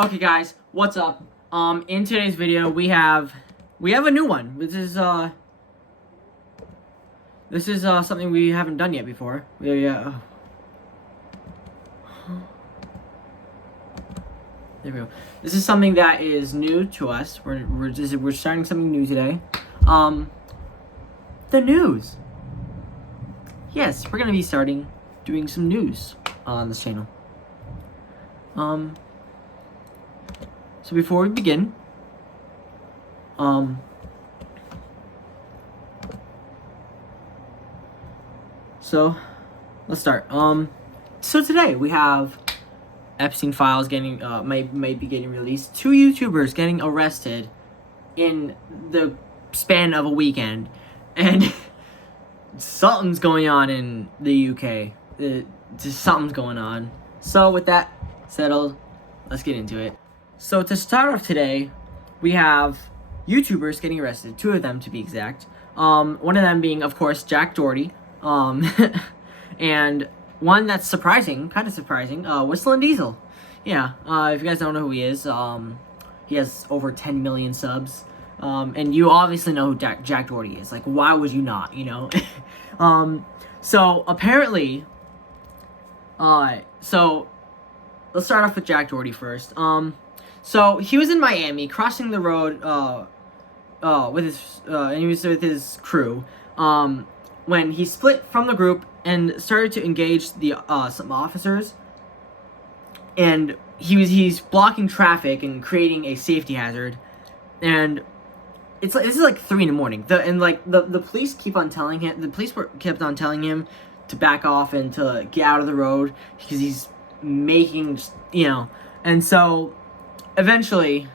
Okay, guys, what's up? In today's video, we have a new one. This is something we haven't done yet before. Yeah. There we go. This is something that is new to us. We're starting something new today. The news. Yes, we're gonna be doing some news on this channel. So before we begin, so let's start. So today we have Epstein files getting might be getting released. 2 YouTubers getting arrested in the span of a weekend, and something's going on in the UK. Just something's going on. So with that settled, let's get into it. So to start off today, we have YouTubers getting arrested, 2 of them to be exact. One of them being, of course, Jack Doherty. And one that's surprising, kind of surprising, Whistling Diesel. Yeah, if you guys don't know who he is, he has over 10 million subs. And you obviously know who Jack Doherty is. Like, why would you not, you know? So apparently, so let's start off with Jack Doherty first. So he was in Miami, crossing the road, with his, and he was with his crew, when he split from the group and started to engage the, some officers, and he's blocking traffic and creating a safety hazard, and this is like 3 in the morning, the police kept on telling him to back off and to get out of the road, because he's making, you know, and so eventually,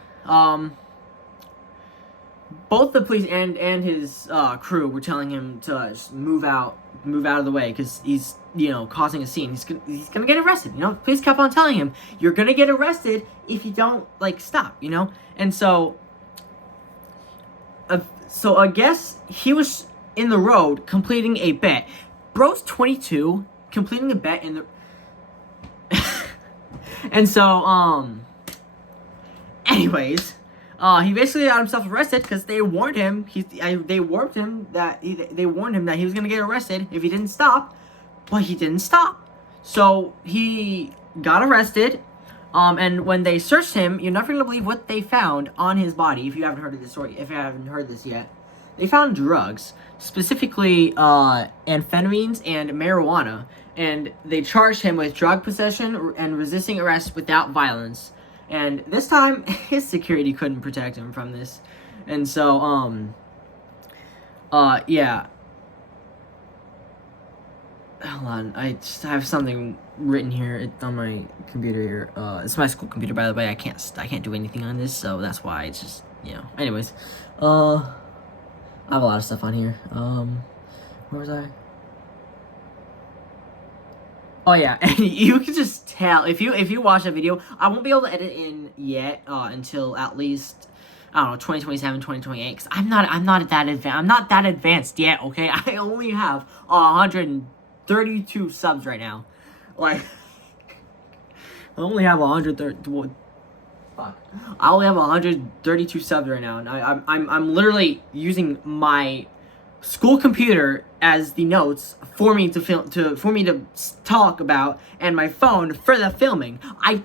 both the police and his crew were telling him to just move out of the way, because he's, you know, causing a scene. He's gonna get arrested. You know, the police kept on telling him, you're gonna get arrested if you don't, like, stop. You know, and so I guess he was in the road completing a bet. Bro's 22, completing a bet in the and so anyways, he basically got himself arrested because they warned him. They warned him that he was gonna get arrested if he didn't stop, but he didn't stop. So he got arrested. And when they searched him, you're never gonna believe what they found on his body. If you haven't heard of this story, if you haven't heard this yet, they found drugs, specifically amphetamines and marijuana, and they charged him with drug possession and resisting arrest without violence. And this time, his security couldn't protect him from this. And so, yeah. Hold on, I just have something written here on my computer here. It's my school computer, by the way. I can't do anything on this, so that's why it's just, you know. Anyways, I have a lot of stuff on here. Where was I? Oh yeah, and you can just tell if you watch that video. I won't be able to edit in yet until at least, I don't know, 2027, 2028. Because I'm not that advanced. I'm not that advanced yet. Okay, I only have 132 subs right now. Like, I only have 130. Fuck. I only have 132 subs right now, and I'm literally using my school computer as the notes for me to talk about, and my phone for the filming. I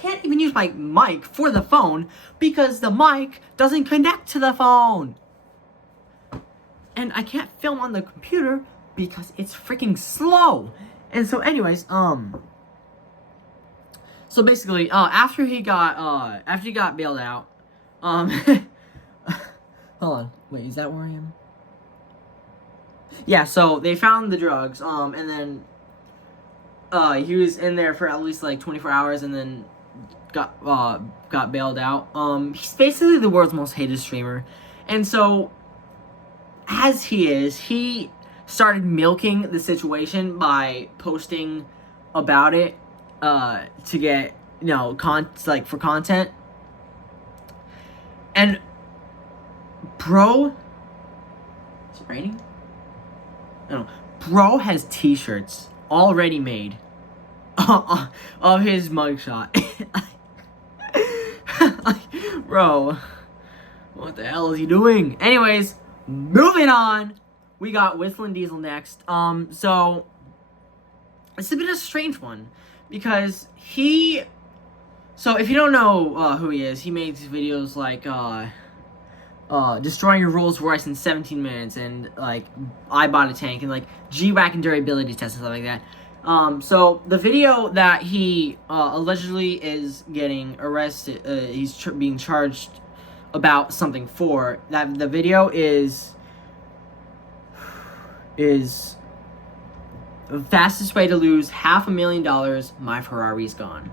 can't even use my mic for the phone because the mic doesn't connect to the phone, and I can't film on the computer because it's freaking slow. And so, anyways, so basically, after he got bailed out, hold on, wait, is that where I am? Yeah, so they found the drugs, and then, he was in there for at least, like, 24 hours, and then got bailed out. He's basically the world's most hated streamer, and so, as he started milking the situation by posting about it, to get, you know, for content, and bro, is it raining? No, bro has t-shirts already made of his mugshot. Like, bro, what the hell is he doing? Anyways, moving on. We got Whistling Diesel next. So it's a bit of a strange one because so if you don't know who he is, he makes videos like destroying your Rolls Royce in 17 minutes and like I bought a tank and like G-Wagon durability test and stuff like that. So the video that he allegedly is getting arrested, he's being charged about something for, that the video is the fastest way to lose $500,000, my Ferrari's gone.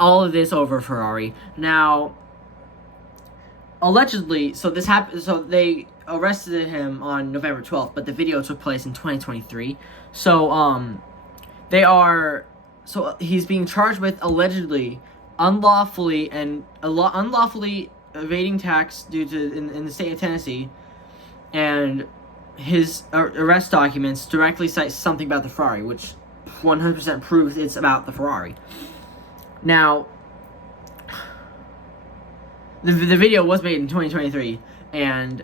All of this over Ferrari. Now, allegedly, so this happened. So they arrested him on November 12th, but the video took place in 2023. So he's being charged with allegedly unlawfully evading tax due to in the state of Tennessee, and his arrest documents directly cite something about the Ferrari, which 100% proves it's about the Ferrari. Now, the video was made in 2023, and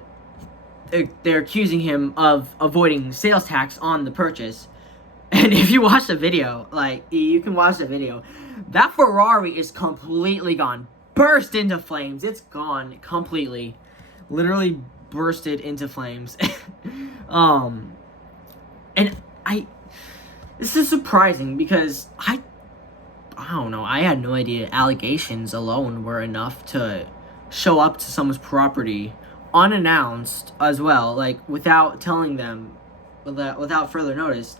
they're accusing him of avoiding sales tax on the purchase. And if you watch the video, like, you can watch the video, that Ferrari is completely gone. Burst into flames. It's gone completely. Literally bursted into flames. And this is surprising because I don't know, I had no idea allegations alone were enough to show up to someone's property unannounced as well, like without telling them, without further notice.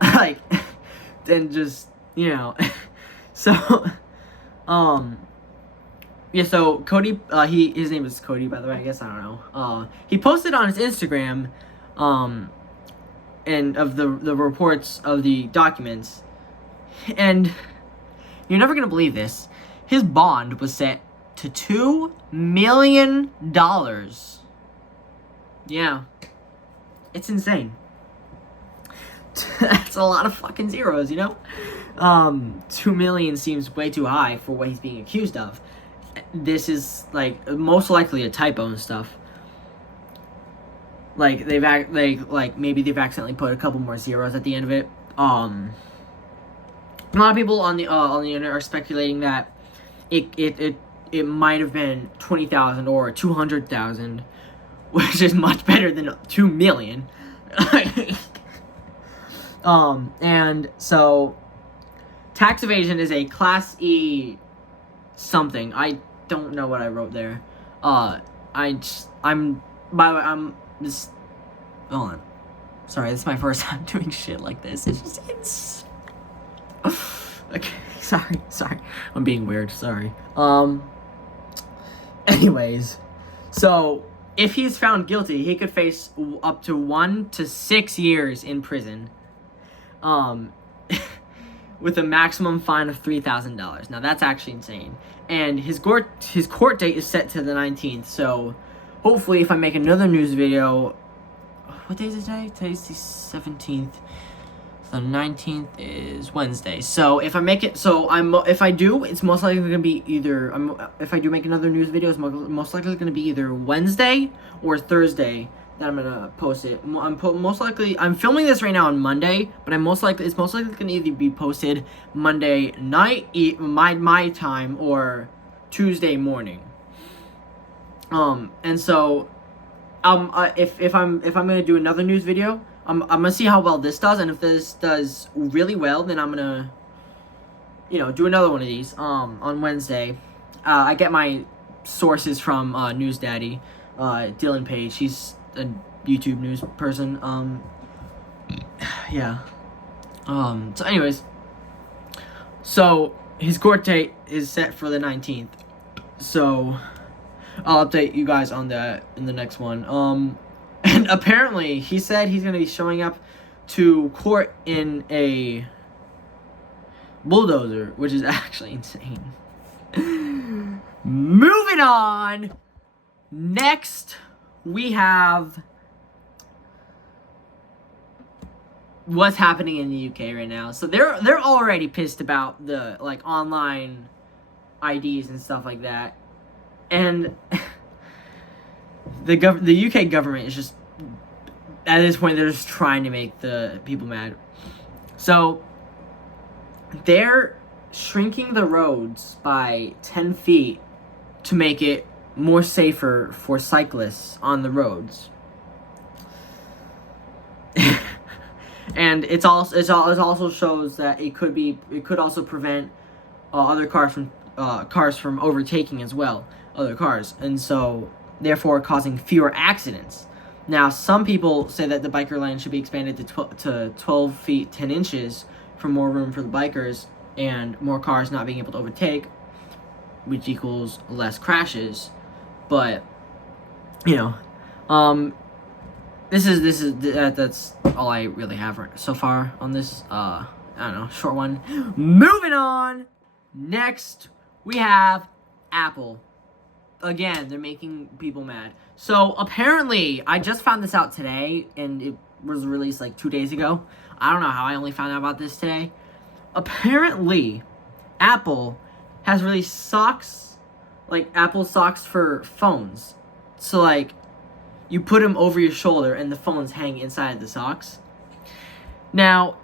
Like, then just, you know. So, yeah, so Cody, his name is Cody, by the way, I guess, I don't know. He posted on his Instagram, and of the reports of the documents, and you're never gonna believe this, his bond was set to $2 million. Yeah. It's insane. That's a lot of fucking zeros, you know? 2 million seems way too high for what he's being accused of. This is, like, most likely a typo and stuff. Like, maybe they've accidentally put a couple more zeros at the end of it. A lot of people on the internet are speculating that it might have been 20,000 or 200,000, which is much better than 2 million. And so tax evasion is a Class E something. I don't know what I wrote there. By the way, I'm just, hold on. Sorry, this is my first time doing shit like this. It's okay, sorry. I'm being weird, sorry. Anyways, so if he's found guilty, he could face up to 1 to 6 years in prison. With a maximum fine of $3,000. Now that's actually insane. And his court date is set to the 19th. So hopefully, if I make another news video, what day is it today? Today's the 17th. The 19th is Wednesday. So if I make it, if I do, it's most likely going to be either, if I do make another news video, it's most likely going to be either Wednesday or Thursday that I'm going to post it. I'm filming this right now on Monday, but it's most likely going to either be posted Monday night, my time, or Tuesday morning. And so, if I'm going to do another news video, I'm gonna see how well this does, and if this does really well, then I'm gonna, do another one of these on Wednesday. I get my sources from News Daddy, Dylan Page. He's a YouTube news person. Yeah. So anyways, so his court date is set for the 19th. So I'll update you guys on that in the next one. And apparently, he said he's going to be showing up to court in a bulldozer, which is actually insane. Moving on. Next, we have what's happening in the UK right now. So they're already pissed about the online IDs and stuff like that. And the UK government is just, at this point, they're just trying to make the people mad. So they're shrinking the roads by 10 feet to make it more safer for cyclists on the roads. And it also shows that it could also prevent other cars from overtaking as well, other cars, and so therefore causing fewer accidents. Now, some people say that the biker lane should be expanded to 12 feet 10 inches for more room for the bikers and more cars not being able to overtake, which equals less crashes. But that's all I really have so far on this. I don't know, short one. Moving on. Next, we have Apple. Again, they're making people mad. So apparently, I just found this out today, and it was released like 2 days ago. I don't know how I only found out about this today. Apparently, Apple has released socks, like Apple socks for phones. So like, you put them over your shoulder and the phones hang inside the socks. Now,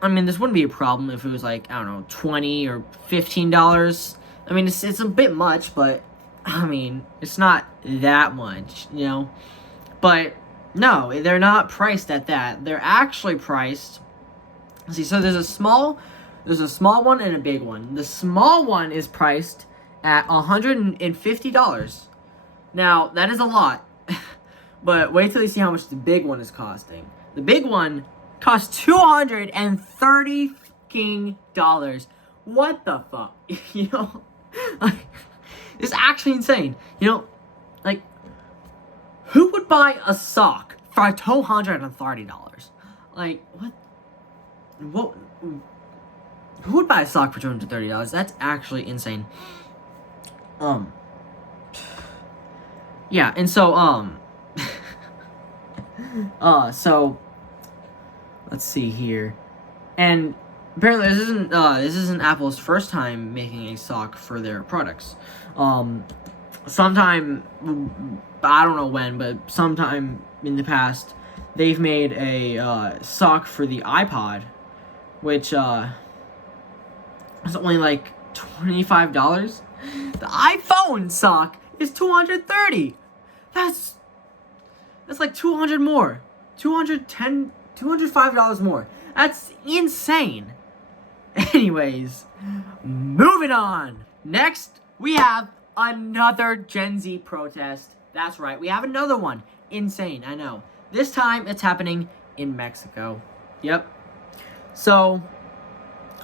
I mean, this wouldn't be a problem if it was like, I don't know, $20 or $15. I mean, it's a bit much, but I mean, it's not that much, But no, they're not priced at that. They're actually priced. See, so there's a small one and a big one. The small one is priced at $150. Now, that is a lot. But wait till you see how much the big one is costing. The big one costs $230 fucking dollars. What the fuck? Like, it's actually insane. Like, who would buy a sock for $230? Like, what? Who would buy a sock for $230? That's actually insane. Yeah, and so, so let's see here. And apparently this isn't Apple's first time making a sock for their products. Sometime, I don't know when, but sometime in the past, they've made a sock for the iPod, which is only like $25. The iPhone sock is $230. That's like $200 more. $205 more. That's insane. Anyways, moving on. Next, we have another Gen Z protest. That's right, we have another one. Insane, I know. This time, it's happening in Mexico. Yep. So,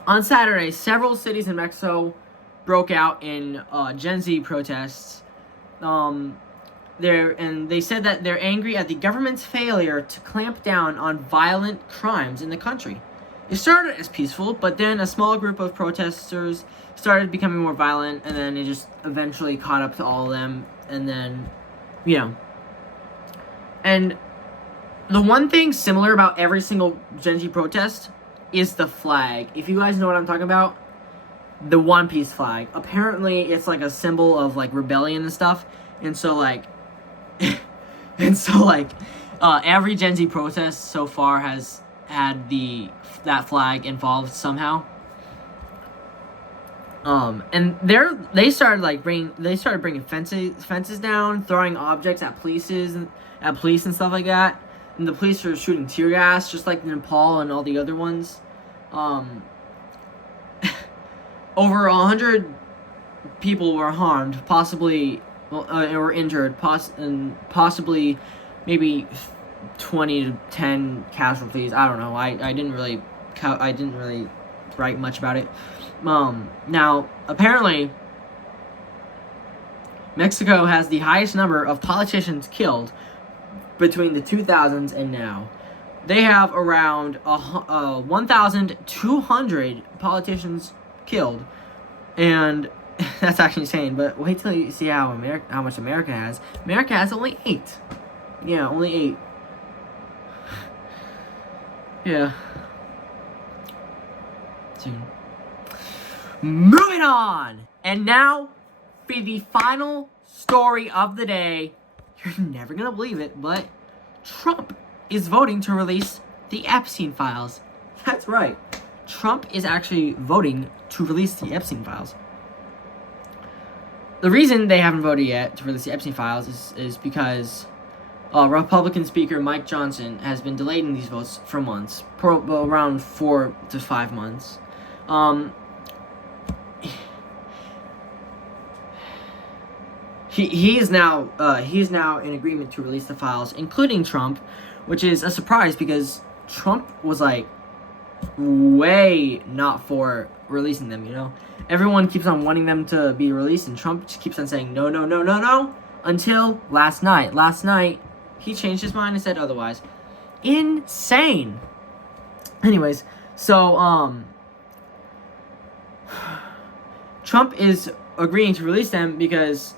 on Saturday, several cities in Mexico broke out in Gen Z protests. They said that they're angry at the government's failure to clamp down on violent crimes in the country. It started as peaceful, but then a small group of protesters started becoming more violent, and then it just eventually caught up to all of them, and then, And the one thing similar about every single Gen Z protest is the flag. If you guys know what I'm talking about, the One Piece flag. Apparently, it's like a symbol of like rebellion and stuff, and so like, every Gen Z protest so far has had that flag involved somehow. And they started bringing fences down, throwing objects at police and stuff like that. And the police are shooting tear gas, just like Nepal and all the other ones. Over 100 people were harmed, possibly, or injured, and possibly maybe 20 to 10 casualties. I don't know. I didn't really write much about it. Now, apparently, Mexico has the highest number of politicians killed between the 2000s and now. They have around 1,200 politicians killed, and that's actually insane. But wait till you see how much America has. America has only 8. Yeah, only 8. Yeah. Soon. Moving on! And now, for the final story of the day. You're never gonna believe it, but Trump is voting to release the Epstein files. That's right. Trump is actually voting to release the Epstein files. The reason they haven't voted yet to release the Epstein files is because Republican Speaker Mike Johnson has been delaying these votes for months, around 4 to 5 months. He is now in agreement to release the files, including Trump, which is a surprise because Trump was like way not for releasing them. You know, everyone keeps on wanting them to be released, and Trump just keeps on saying no, no, no, no, no, until last night. Last night, he changed his mind and said otherwise. Insane. Anyways, so Trump is agreeing to release them because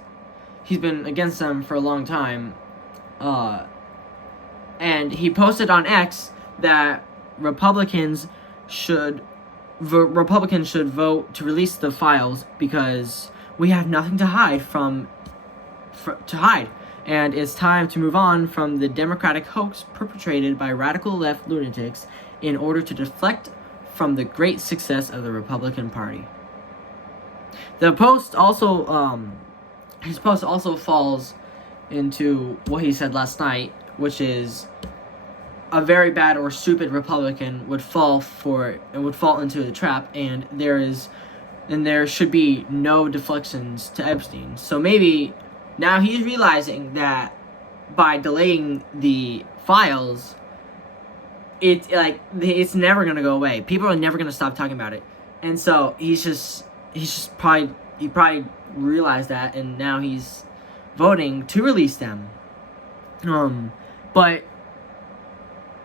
he's been against them for a long time. And he posted on X that Republicans should vote to release the files because we have nothing to hide and it's time to move on from the Democratic hoax perpetrated by radical left lunatics in order to deflect from the great success of the Republican Party. The post also his post also falls into what he said last night, which is a very bad or stupid Republican would fall into the trap, and there should be no deflections to Epstein. So maybe now he's realizing that by delaying the files, it's never gonna go away. People are never gonna stop talking about it, and so he probably realized that, and now he's voting to release them. But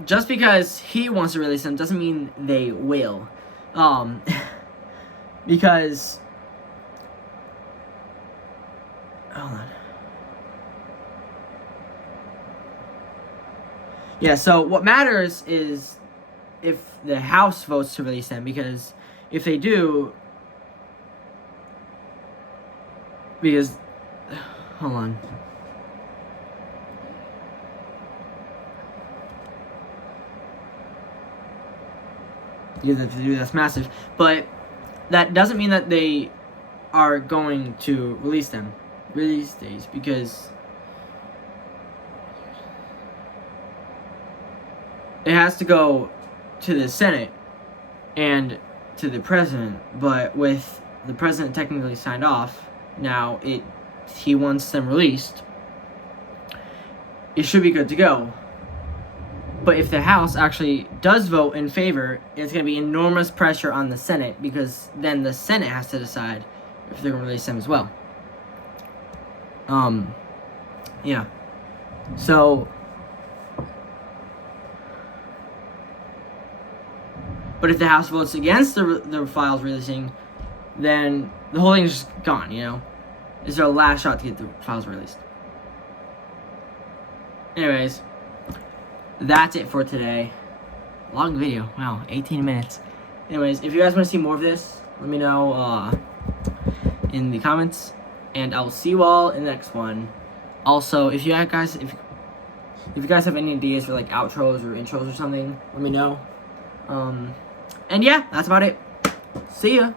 just because he wants to release them doesn't mean they will. Because hold on. Yeah, so what matters is if the House votes to release them, because if they do, hold on. That's massive. But that doesn't mean that they are going to release them. Release days, because it has to go to the Senate and to the president, but with the president technically signed off, now he wants them released, it should be good to go. But if the House actually does vote in favor, it's going to be enormous pressure on the Senate, because then the Senate has to decide if they're going to release them as well. Yeah. So, but if the House votes against the files releasing, then the whole thing is just gone, you know? It's their last shot to get the files released. Anyways, that's it for today. Long video. Wow, 18 minutes. Anyways, if you guys want to see more of this, let me know in the comments, and I will see you all in the next one. Also, if you guys have any ideas for like outros or intros or something, let me know. And yeah, that's about it. See ya.